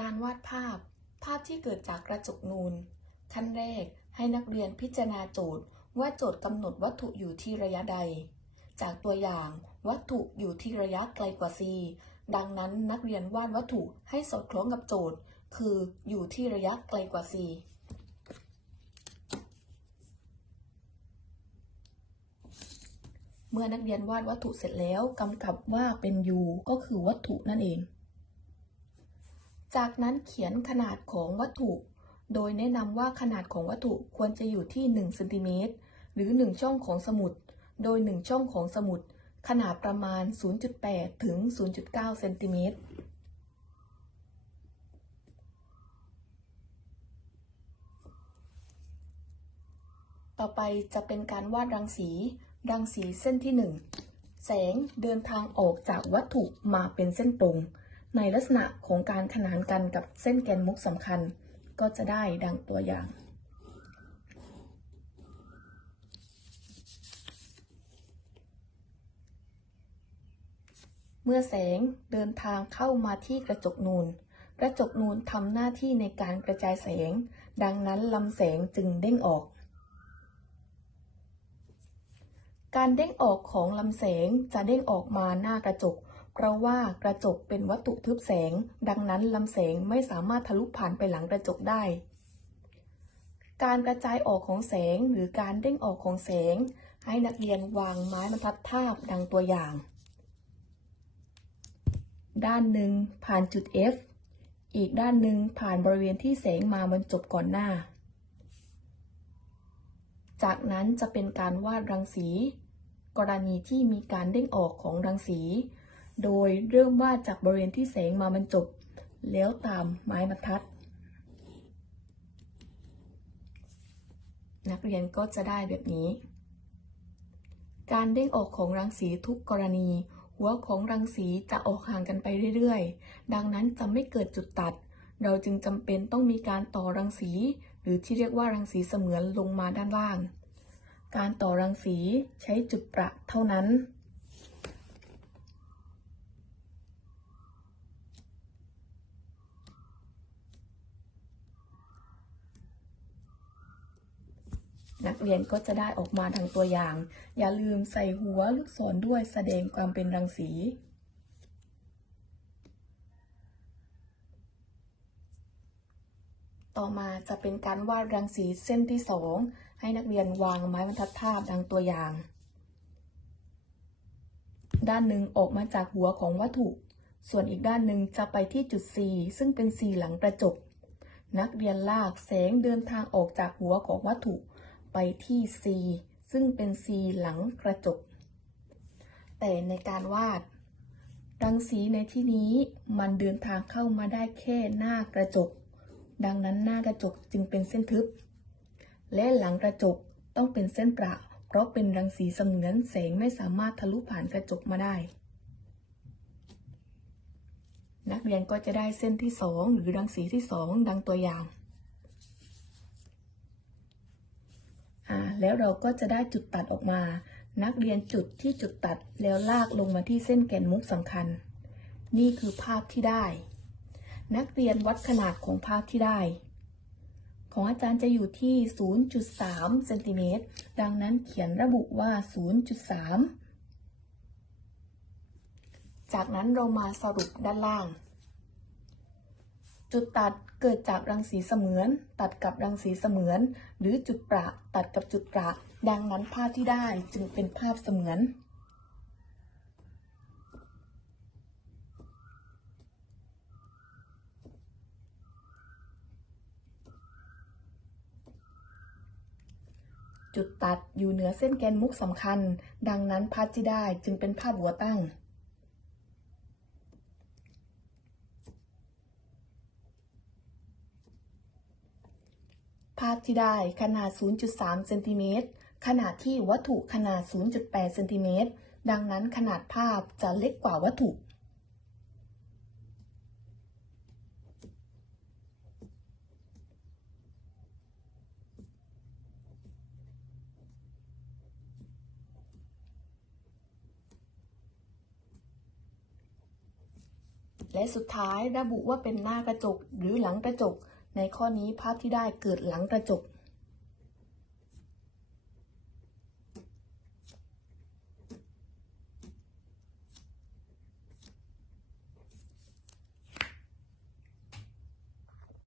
การวาดภาพ ภาพที่เกิดจากกระจกนูน ขั้นแรกให้นักเรียนพิจารณาโจทย์ว่าโจทย์กำหนดวัตถุอยู่ที่ระยะใด จากตัวอย่างวัตถุอยู่ที่ระยะไกลกว่า c ดังนั้นนักเรียนวาดวัตถุให้สอดคล้องกับโจทย์ คืออยู่ที่ระยะไกลกว่า c เมื่อนักเรียนวาดวัตถุเสร็จแล้วกำกับว่าเป็น u ก็คือวัตถุนั่นเอง จากนั้นเขียนขนาดของวัตถุ โดยแนะนำว่าขนาดของวัตถุควรจะอยู่ที่1เซนติเมตรหรือ 1 ช่องของสมุด โดย 1 ช่องของสมุด ขนาดประมาณ 0.8 ถึง 0.9 เซนติเมตรต่อไปจะเป็นการวาดรังสี รังสีเส้นที่ 1 แสงเดินทางออกจากวัตถุมาเป็นเส้นตรง ในลักษณะของการขนานกันกับเส้นแกนมุกสำคัญ ก็จะได้ดังตัวอย่าง เมื่อแสงเดินทางเข้ามาที่กระจกนูน กระจกนูนทำหน้าที่ในการกระจายแสง ดังนั้นลำแสงจึงเด้งออกการเด้งออกของลำแสงจะเด้งออกมาหน้ากระจก เพราะว่ากระจกเป็นวัตถุทึบแสง ดังนั้นลำแสงไม่สามารถทะลุผ่านไปหลังกระจกได้ การกระจายออกของแสงหรือการเด้งออกของแสง ให้นักเรียนวางไม้บรรทัดทาบดังตัวอย่าง ด้านหนึ่งผ่านจุด F อีกด้านหนึ่งผ่านบริเวณที่แสงมาบรรจบก่อนหน้า จากนั้นจะเป็นการวาดรังสี กรณีที่มีการเด้งออกของรังสี โดยเริ่มวาดจากบริเวณที่แสงมาบรรจบ แล้วตามไม้บรรทัด นักเรียนก็จะได้แบบนี้ การเด้งออกของรังสีทุกกรณี หัวของรังสีจะออกห่างกันไปเรื่อยๆ ดังนั้นจะไม่เกิดจุดตัด เราจึงจำเป็นต้องมีการต่อรังสี หรือที่เรียกว่ารังสีเสมือนลงมาด้านล่าง การต่อรังสีใช้จุดประเท่านั้น นักเรียนก็จะได้ออกมาดังตัวอย่าง อย่าลืมใส่หัวลูกศรด้วยแสดงความเป็นรังสี ต่อมาจะเป็นการวาดรังสีเส้นที่2ให้นักเรียนวางไม้บรรทัดทาบดังตัวอย่าง ด้านหนึ่งออกมาจากหัวของวัตถุ ส่วนอีกด้านหนึ่งจะไปที่จุด C ซึ่งเป็น C หลังกระจก นักเรียนลากแสงเดินทางออกจากหัวของวัตถุ ไปที่ C ซึ่งเป็น C หลังกระจก แต่ในการวาด รังสีในที่นี้มันเดินทางเข้ามาได้แค่หน้ากระจก ดังนั้นหน้ากระจกจึงเป็นเส้นทึบ และหลังกระจกต้องเป็นเส้นประ เพราะเป็นรังสีเสมือนแสงไม่สามารถทะลุผ่านกระจกมาได้ นักเรียนก็จะได้เส้นที่ 2 หรือรังสีที่ 2 ดังตัวอย่าง อ่า แล้วเราก็จะได้จุดตัดออกมา นักเรียนจุดที่จุดตัดแล้วลากลงมาที่เส้นแกนมุกสำคัญ นี่คือภาพที่ได้ นักเรียนวัดขนาดของภาพที่ได้ ของอาจารย์จะอยู่ที่ 0.3เซนติเมตรดังนั้นเขียนระบุว่า 0.3 จากนั้นเรามาสรุปด้านล่าง จุดตัดเกิดจากรังสีเสมือน ตัดกับรังสีเสมือน หรือจุดประตัดกับจุดประดังนั้นภาพที่ได้จึงเป็นภาพเสมือน จุดตัดอยู่เหนือเส้นแกนมุกสำคัญ ดังนั้นภาพที่ได้จึงเป็นภาพหัวตั้งาพที่ได้ขนาด 0.3 เซนติเมตรขนาดที่วัตถุขนาด 0.8 เซนติเมตรดังนั้นขนาดภาพจะเล็กกว่าวัตถุ และสุดท้ายระบุว่าเป็นหน้ากระจกหรือหลังกระจก ในข้อนี้ภาพที่ได้เกิดหลังกระจก